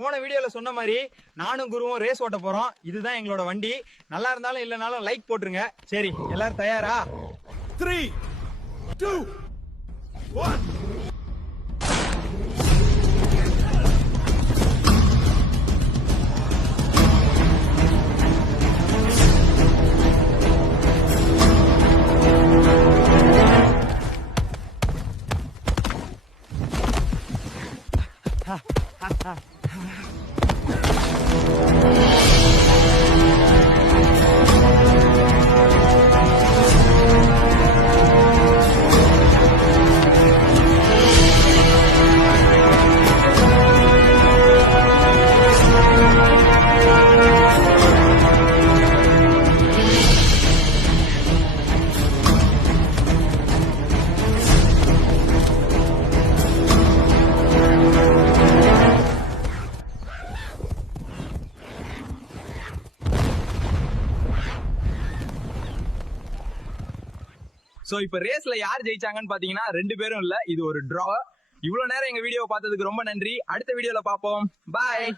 போன வீடியோல சொன்ன மாதிரி நானும் குருவும் ரேஸ் ஓட்ட போறோம். இதுதான் எங்களோட வண்டி. நல்லா இருந்தாலும் இல்லனாலும் லைக் போட்டுருங்க. சரி, எல்லாரும் தயாரா? 3, 2, 1. சோ இப்ப ரேஸ்ல யார் ஜெயிச்சாங்கன்னு பாத்தீங்கன்னா 2 பேரும் இல்ல, இது ஒரு டிரா. இவ்வளவு நேரம் எங்க வீடியோ பார்த்ததுக்கு ரொம்ப நன்றி. அடுத்த வீடியோல பாப்போம். பாய்.